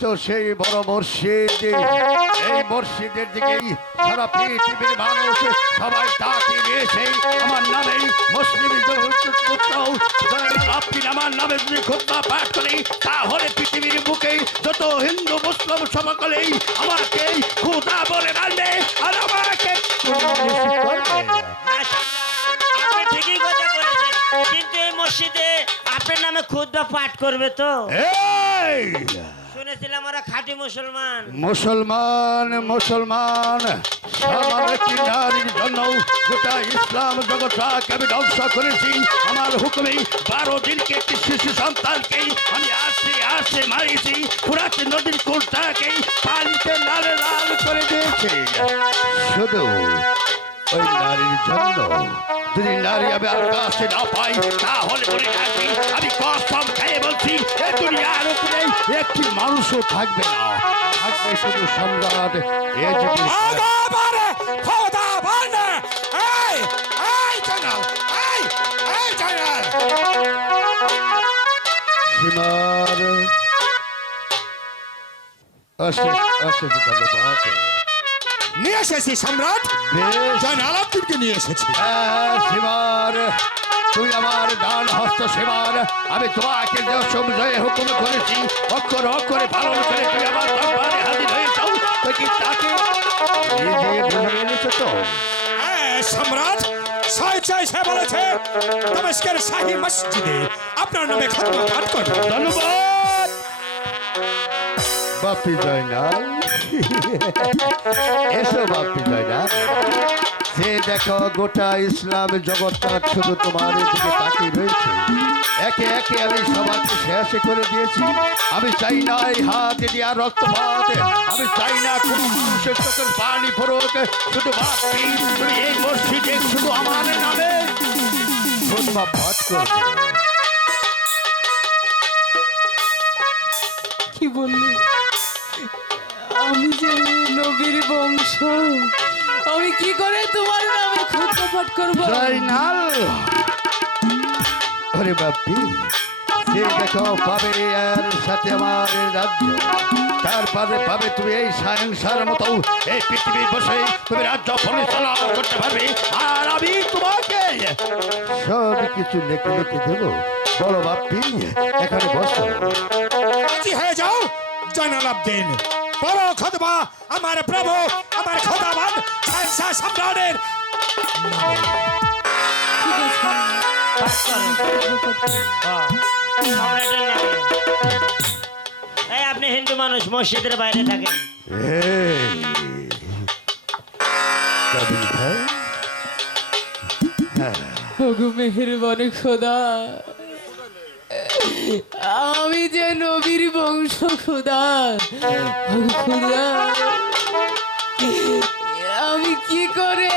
প্রতিষ্ঠিত সেই বড় মসজিদ, এই মসজিদের দিকেই সারা পৃথিবীর মানুষ সবাই তাকিয়ে রয়েছে আমার নামেই মুসলিম। আপনি আমার নামে যদি খুতবা পাঠ করি তাহলে পৃথিবীর বুকে যত হিন্দু মুসলিম সকলেই আমাকে খুদা বলে মানবে আর আমাকে ঠিকই কথা বলেছেন, কিন্তু এই মসজিদে আপনার নামে খুতবা পাঠ করবে তো? শুনেছিলাম ওরা খাঁটি মুসলমান। মুসলমান সামান্য একটি নারীর জন্য গোটা ইসলাম জগৎটাকে আমি ধ্বংস করেছি। আমার হুকুমে 12 দিনকে একটি শিশু সন্তানকেই আমি আসছে মারিয়েছি। ফুরাত নদীর কোলটাকেই পানিতে লাল লাল করে দিয়েছি শুধু ওই নারীর জন্য। যদি নারী আমি আর কাছে না পাই তাহলে বলে রাখি, আমি কসম খেয়ে বলছি এই দুনিয়ার উপরে একটি মানুষও থাকবে না, থাকবে শুধু সম্রাট। নিয়ে এসেছি সম্রাট, জয়নাল আব্দিনকে নিয়ে এসেছি। সীমার তুই আমার ডান হস্ত সীমার, আমি তোমাকে যে সমঝয়ে হুকুম করেছি অক্ষর অক্ষরে পালন করে তুই আমার দরবারে হাজির হয়েছো। তুই কি তাকে নিজে বুঝে এনেছো তো? সম্রাট স্বেচ্ছায় সে বলেছে দমেস্কের শাহী মসজিদে আপনার নামে খাতনা পাঠ করবে। ধন্যবাদ বাপি জয়নাল। এসো বাপি জয়নাল, সে দেখো গোটা ইসলাম জগৎটা শুধু তোমার দিকে তাকিয়ে রয়েছে। একে একে আমি সবাইকে শেষ করে দিয়েছি। আমি চাই না এই হাত দিয়ে আর রক্তপাত, আমি চাই না কোন মানুষের চোখের পানি পড়ুক। শুধু বাপি তুমি এই মসজিদে শুধু আমার নামে খুতবা পাঠ করবে। কি বললি? আমি যে নবীর বংশ, আমি কি করে তোমার নামে খুতবা পাঠ করবো? জয়নাল আরে বাপি, যে দেখো পাবে এর সাথে আমার রাজ্য, তারপরে পাবে তুমি এই সংসার মতো এই পৃথিবী বসে তুমি রাজ্য পরিচালনা করতে পারবে। আর আমি তোমাকে সব কিছু লিখে লিখে দেবো। বলো বাপি, এখানে বসো। রাজি হয়ে যাও জয়নাল আব্দিন। বড় খুতবা আমার প্রভু আমার খোদাবান শাহ সম্রাটের আপনি হিন্দু মানুষ, মসজিদের বাইরে থাকেন। ওগো মেহেরবান খোদা, আমি যে নবীর বংশ খোদা, খোদা আমি কি করে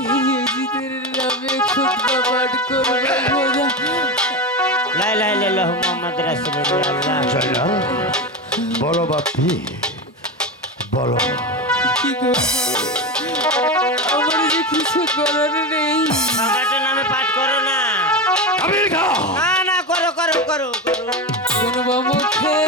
ইহুদিদের নামে খুতবা পাঠ করব? খোদা লা ইলাহা ইল্লাল্লাহু মুহাম্মাদুর রাসূলুল্লাহ। জয়নাল বলো বাপি, বলো কি করব? আমার যে কিছু করার নেই। সম্রাটের নামে পাঠ করো না। আমির খা না না, করো করো করো করো। কোন মুখে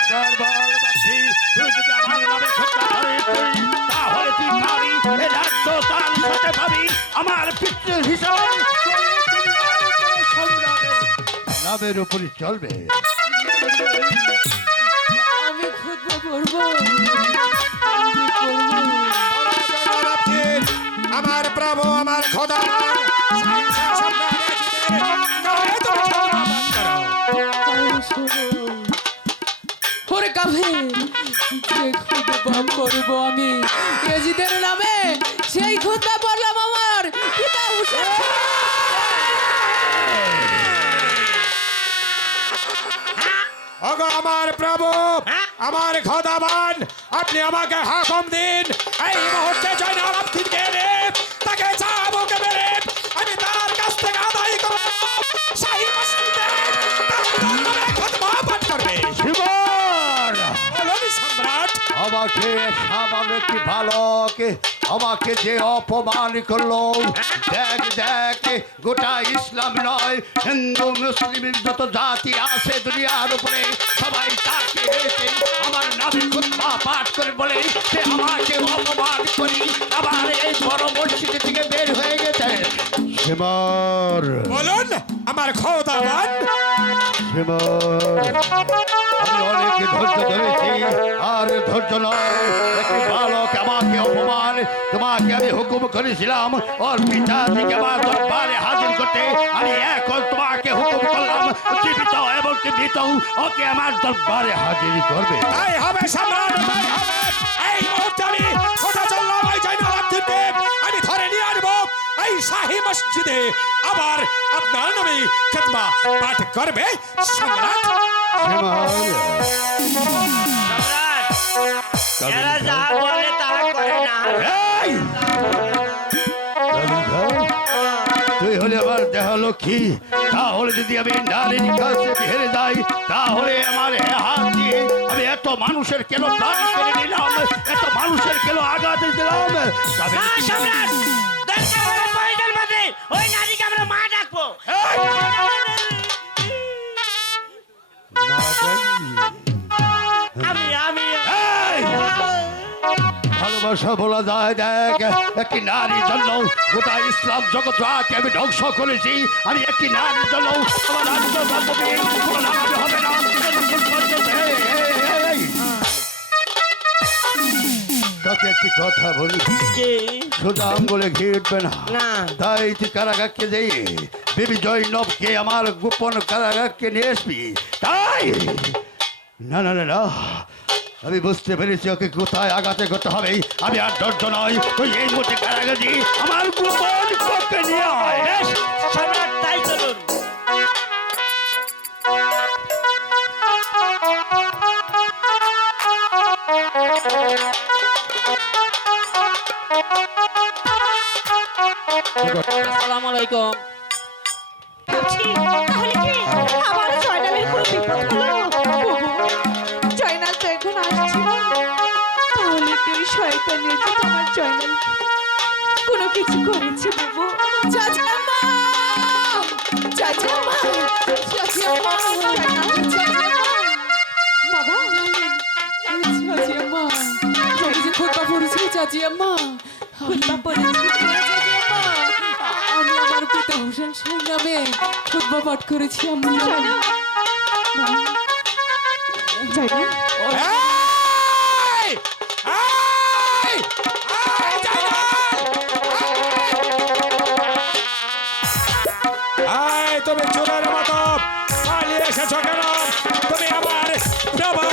একবার বল বাছি, তুই যদি আমার নামে খুতবা করিস তাহলে তুই পাবি এ রাজ্য তার সাথে পাবি আমার পিতৃ হিসাবে নামের উপরই চলবে। আমি খুতবা পড়বো। আমার প্রভু আমার খোদা ওরে কাফের, যে খুতবা করবো আমি ইয়াজিদের নামে, সেই খুতবা পড়লাম আমার পিতা হুসেন। ওগো আমার প্রভু আমার খোদাবান, আপনি আমাকে হুকুম দিন এই মুহূর্তে জয়নাল আবদিনকে এনে তাকে চাবুকে মেরে আমি তার কাছ থেকে আদায় করব শাহী মসজিদে তার নামে খুতবা পাঠ করবে। জীবন বলুন সম্রাট। আমাকে সামান্য একটি বালক আমাকে যে অপমান করলো, দেখ দেখ গোটা ইসলাম নয় হিন্দু মুসলিমের যত জাতি আছে দুনিয়ার উপরে সবাই তাকে হয়েছে আমার নামে খুতবা পাঠ করে বলে সে আমাকে অপমান করি আবার এই বড় মসজিদ থেকে বের হয়ে গেছে। শিমর বলুন আমার খোদাবান। আমি অনেক ধৈর্য ধরেছি আর ধৈর্য নয় একটি বালক আমাকে অপমান, তোমাকে আমি হুকুম করেছিলাম ওর পিতাজিকে আমার দরবারে হাজির করতে, আমি এখন তোমাকে হুকুম করলাম জীবিত এবং মৃত ওকে আমার দরবারে হাজির করবে। তাই হবে সম্রাট, তাই হবে। এই মুহূর্তে আমি খোদা চললাম ওই জয়নাল আবদিনকে আমি ধরে নিয়ে আসবো এই শাহী মসজিদে, আবার আপনার নামে খুতবা পাঠ করবে সম্রাট। সম্রাট, এরা যা বলে তা করে না। এই! তুই হলে আমার দেহ লক্ষ্মী, তাহলে যদি আমি নারীর কাছে হেরে যাই তাহলে আমার হাত দিয়ে আমি এত মানুষের কেন প্রাণ কেড়ে নিলাম, এত মানুষের কেন আঘাত দিলাম। না, সম্রাট, দরকার হলে প্রয়োজন মতে ওই নারীকে আমরা মা ডাকবো। আমি আমি এই! ভালোবাসা বলা যায়, দেখ একটি নারীর জন্য গোটা ইসলাম জগৎটাকে আমি ধ্বংস করেছি, আমি একটি নারীর জন্য আমার রাজ্য ধর্মকে কোনো নামাজ হবে না। এই! তোকে একটি কথা বলি, সোজা আঙ্গুলে ঘি উঠবে না, না। তাই তুই কারাগারকে যেয়ে বিবি জয়নবকে আমার গোপন কারাগারকে নিয়ে আসবি। তাই না না না না, আমি বুঝতে পেরেছি ওকে কোথায় আঘাতে করতে হবে, আমি আর ধৈর্য নয়, তুই এই মুহূর্তে কারাগারে আমার গোপন কক্ষে নিয়ে আয়। বেশ, সম্রাট, তাই চলুন। আসসালামু আলাইকুম। তাহলে কি আমার জয়নালের কোনো বিপদ হলো? জয়নাল তো এখন আসছে না, তাহলে কি ওই শয়তানের যে আমার জয়নাল কোনো কিছু করেছে? বাবু চাচাম্মা! চাচাম্মা! চাচিয়াম্মা! বাবা চাচিয়াম্মা! আমি যে খুতবা পড়েছি চাচিয়াম্মা! খুতবা পড়েছি? চাচিয়াম্মা! আমি আমার পিতা হোসেন শাহীর নামে খুতবা পাঠ করেছি আম্মা। জয়নাল এই! এই! এই জয়নাল! এই, তুমি চোরের মতো পালিয়ে এসেছো কেন? তুমি আমার প্রভু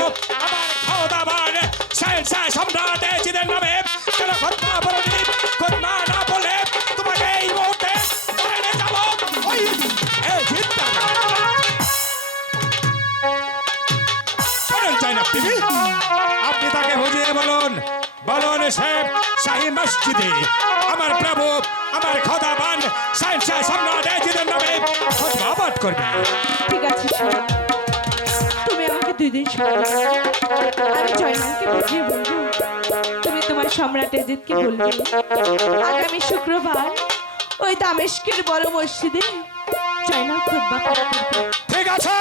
আমার খোদাবান শাহ সম্রাট ইয়াজিদের নামে কেন খুতবা পড়নি? খুতবা না বলে তোমাকে এই মুহূর্তে ধরে নিয়ে যাবো ওই ইয়াজিদ দরবারে। শোনেন জয়নাব বিবি, আপনি তাকে বুঝিয়ে বলুন, বলুন সে শাহী মসজিদে আমার প্রভু আমার খোদাবান শাহ সম্রাট ইয়াজিদের নামে খুতবা পাঠ করবে। ঠিক আছে, শোনো, তুমি আমাকে 2 দিন সময় দাও। আমি জয়নালকে বুঝিয়ে বলবো, তুমি তোমার সম্রাট ইয়াজিদকে বলবে আগামী শুক্রবার ওই দামেস্কের বড় মসজিদে জয়নাল খুতবা পাঠ করবে। ঠিক আছে,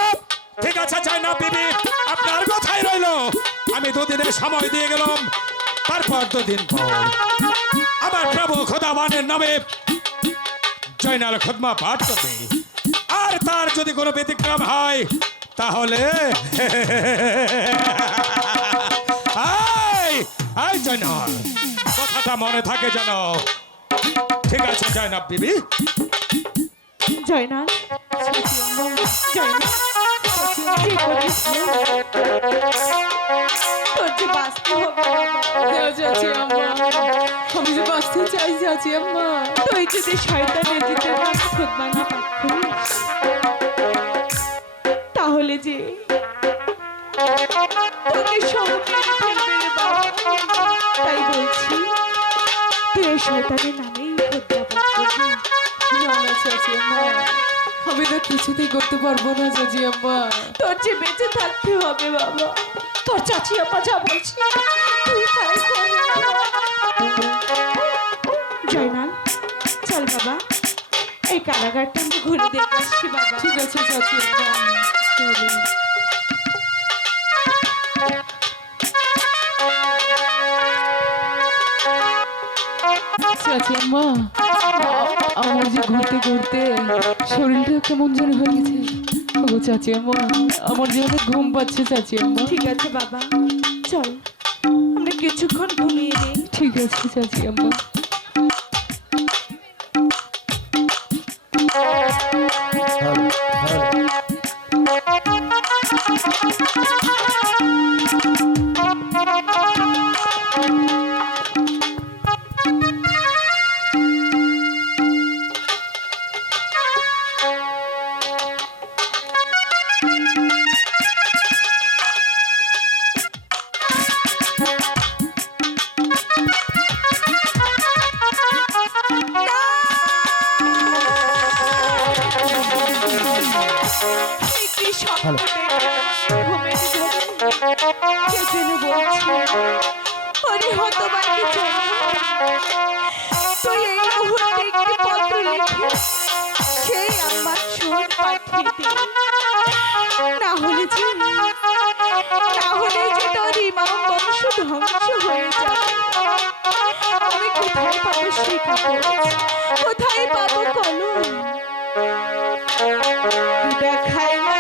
ঠিক আছে জয়নাব বিবি, আপনার কথাই রইল। আমি দুদিনের সময় দিয়ে গেলাম, তারপর দুদিন পর আমার প্রভু খোদাবানের নামে জয়নাল খুতমা পাঠ করবে। আর তার যদি কোনো ব্যতিক্রম হয় তাহলে আই জয়নাল, কথাটা মনে থাকে যেন। ঠিক আছে জয়নাব বিবি। জয়নাল, জয়নাল, কি করিস? তোর যে বাঁচতে হবে বাবা। চাচি আম্মা, আমি যে বাঁচতে চাই চাচি আম্মা। তুই যদি শয়তানের জিতে খুতবা না পাঠ করিস, তাহলে যে তোকে সমুদ্রে ফেলবে রে বাবা। তাই বলছি তুই এই শয়তানের নামেই খুতবা পাঠ করবি। না না চাচি আম্মা, আমি তো কিছুতেই করতে পারবো না চাচি আম্মা। তোর যে বেঁচে থাকতে হবে বাবা। তোর চাচি আপা যা বলছি তুই তাই করবি বাবা। জয়নাল, চল বাবা, এই কারাগারটা আমরা ঘুরে দেখে আসছি বাবা। ঠিক আছে চাচি আম্মা, চলো। চাচি আম্মা, আমার যে ঘুরতে ঘুরতে শরীরটা কেমন যেন হয়ে গেছে। ও চাচি আম্মা, আমার যে অনেক ঘুম পাচ্ছে চাচি আম্মা। ঠিক আছে বাবা, চল আমরা কিছুক্ষণ ঘুমিয়ে নেই। ঠিক আছে চাচি আম্মা। কি স্বপ্ন দেখে ঘুমের ঘরে কে যেন বলছে, ওরে হতভাগী জয়নাল, তুই এই মুহূর্তে একটি পত্র লিখে সেই আমার চোর পাঠিয়ে দে। না হলে যে তোর ইমাম বংশ ধ্বংস হয়ে যাবে। আমি কোথায় পাবো সেই কাগজ, কোথায় পাবো কলম? দেখায় না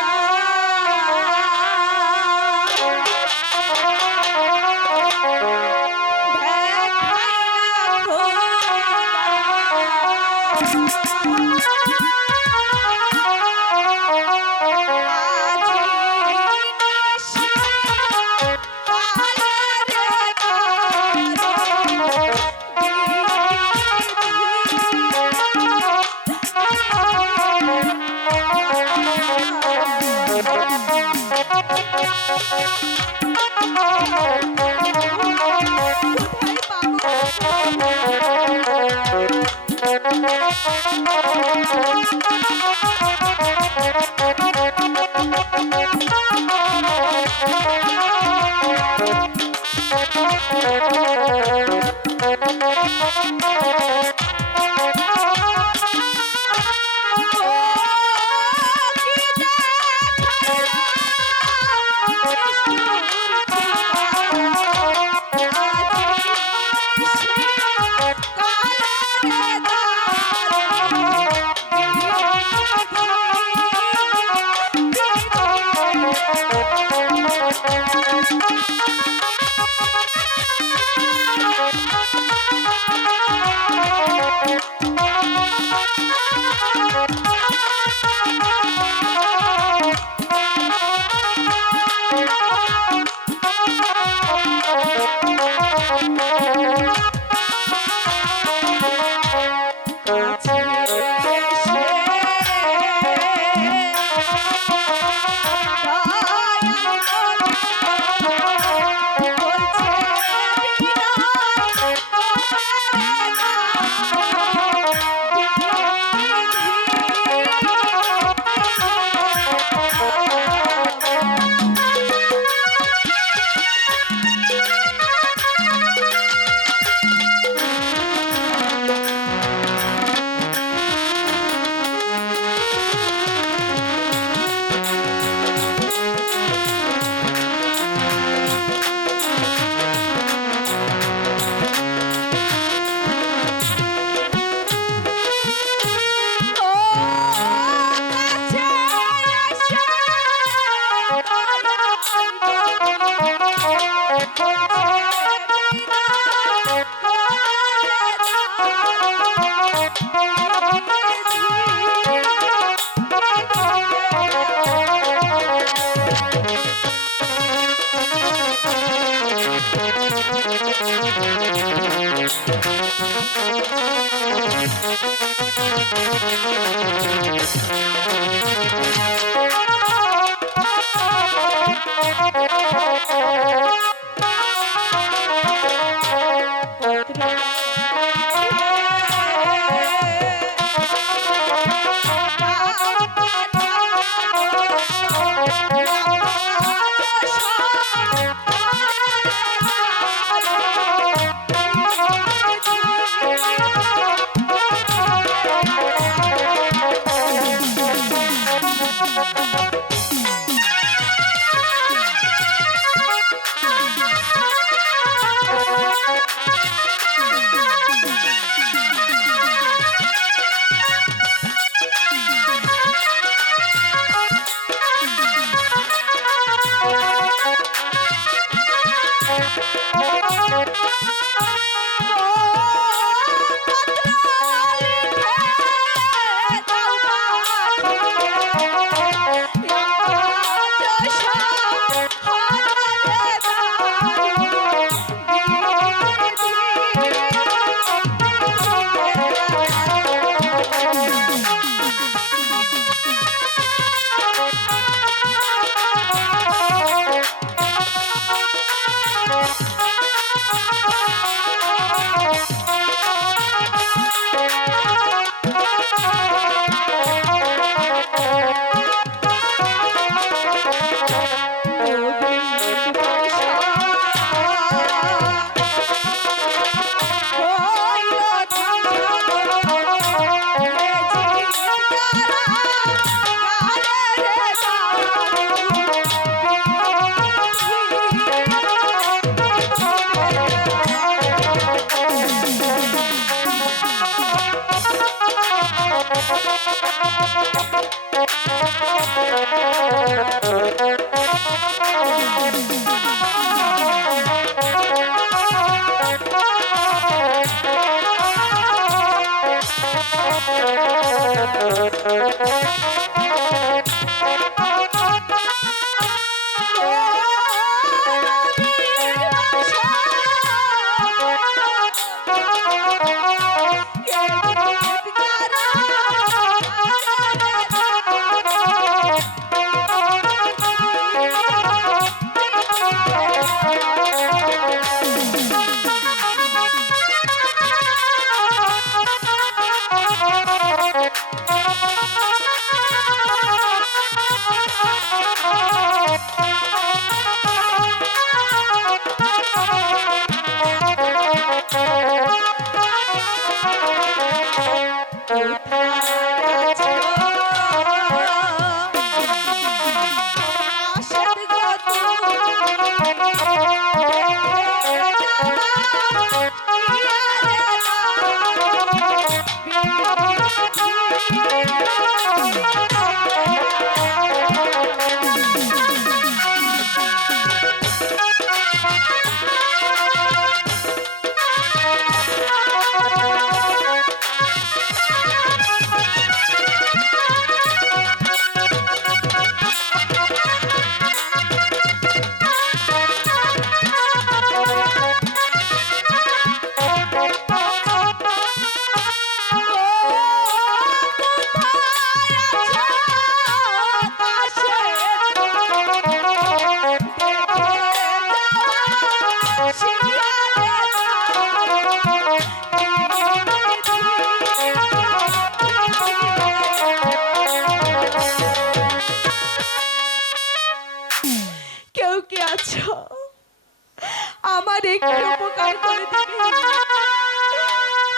আমার একটু উপকার করে দিবে?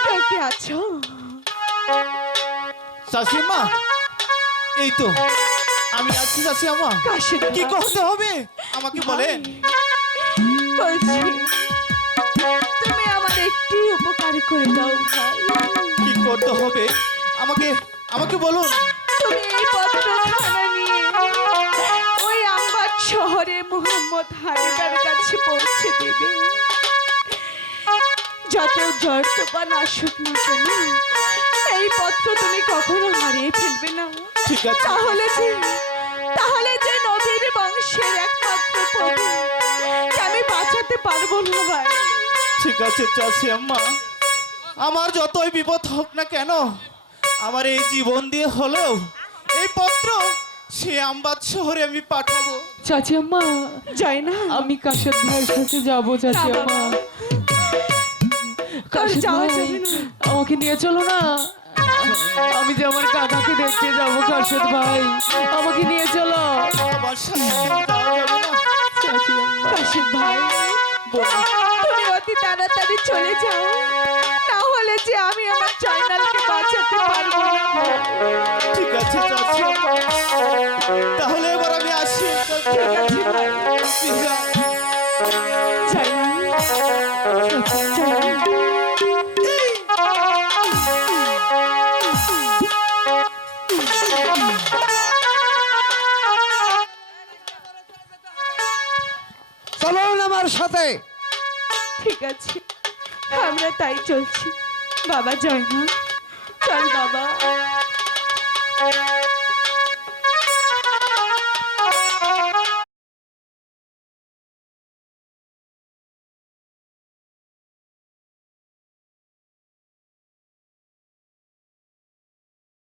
কেউ কি আছো? শাশুড়িমা, এই তো আমি আছি শাশুড়িমা। কাশির কি করতে হবে আমাকে বলেন। বলছি তুমি আমার একটু উপকার করে দাও ভাই। কি করতে হবে আমাকে আমাকে বলুন। তুমি এই পত্রখানা নিয়ে ওই আমবাগ শহরে মোহাম্মদ হানিফার কাছে পৌঁছে দেবে। যত জ্বর তোফান আসুক না কেন এই পত্র তুমি কখনো হারিয়ে ফেলবে না। ঠিক আছে। তাহলে যে নবীর বংশের পারবো না ভাই। ঠিক আছে চাচি আম্মা, আমার যতই বিপদ হোক না কেন, আমার এই জীবন দিয়ে হলেও এই পত্র সে আমবাদ শহরে আমি পাঠাবো। চাচি আম্মা, জয়না আমি কাশেদ ভাইয়ের সাথে যাবো চাচি না, আম্মা। তোর কাশেদ যাওয়া ভাই, যাবে না। আমাকে নিয়ে চলো না। আমি যে আমার কাকাকে দেখতে যাবো কাশেদ ভাই, আমাকে নিয়ে চলো। আমার সাথে যাওয়া যাবে না। চাচি আম্মা, কাশিম ভাই, তুমি অতি তাড়াতাড়ি চলে যাও, না হলে যে আমি আমার জয়নালকে বাঁচাতে পারবো না। ঠিক আছে চাচি আম্মা, তাহলে এবার আমি আসি। ঠিক আছে ভাই। বিদায়। জয়নাল, জয়নাল। চলুন আমার সাথে। ঠিক আছে, আমরা তাই চলছি। বাবা জয়নাল, চল বাবা।